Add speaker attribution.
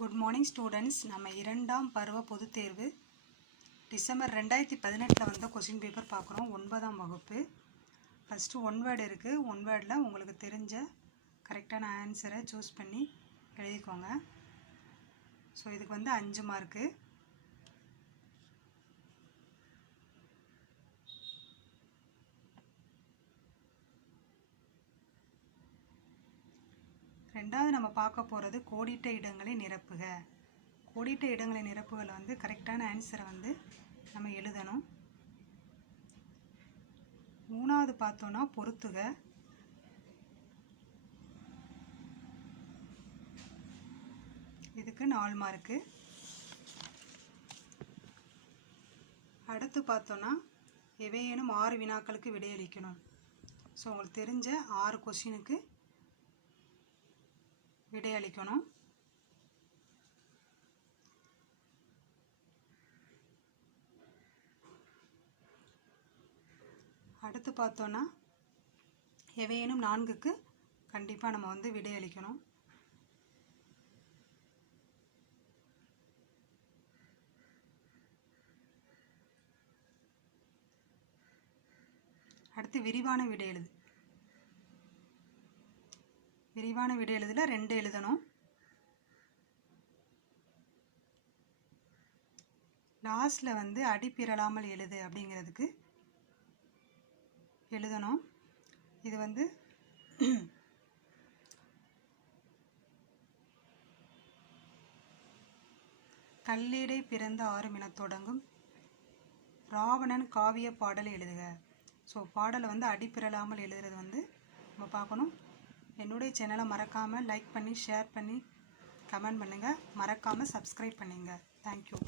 Speaker 1: Good morning students நம்ம இரண்டாம் பருவ பொதுத் தேர்வு. டிசம்பர் ரெண்டாயிரத்தி பதினெட்டில் வந்த கொஷின் பேப்பர் பார்க்குறோம். ஒன்பதாம் வகுப்பு. ஃபஸ்ட்டு ஒன் வேர்டு இருக்குது ஒன் வேர்டில் உங்களுக்கு தெரிஞ்ச கரெக்டான ஆன்சரை சூஸ் பண்ணி எழுதிக்கோங்க. ஸோ இதுக்கு வந்து அஞ்சு மார்க்கு ரெண்டாவது நம்ம பார்க்க போகிறது கோடிட்ட இடங்களை நிரப்புக. கோடிட்ட இடங்களை நிரப்புகள் வந்து கரெக்டான ஆன்சரை வந்து நம்ம எழுதணும். மூணாவது பார்த்தோன்னா பொறுத்துக இதுக்கு நாலு மார்க்கு. அடுத்து பார்த்தோன்னா எவையேனும் ஆறு வினாக்களுக்கு விடையளிக்கணும். ஸோ உங்களுக்கு தெரிஞ்ச ஆறு கொஷினுக்கு விடையளிக்கணும். அடுத்து பார்த்தோன்னா எவையேனும் நான்குக்கு கண்டிப்பாக நம்ம வந்து விடையளிக்கணும். அடுத்து விரிவான விடை எழுது விரிவான விடை எழுதல ரெண்டு எழுதணும். லாஸ்டில் வந்து அடிப்பிரலாமல் எழுது அப்படிங்கிறதுக்கு எழுதணும். இது வந்து கல்லீடை பிறந்த ஆறும் என தொடங்கும். ராவணன் காவிய பாடல் எழுதுக. ஸோ பாடலை வந்து அடிப்பிரலாமல் எழுதுறது வந்து நம்ம பார்க்கணும். என்னுடைய சேனலை மறக்காமல் லைக் பண்ணி ஷேர் பண்ணி கமெண்ட் பண்ணுங்கள் மறக்காமல் சப்ஸ்கிரைப் பண்ணுங்கள் தேங்க்யூ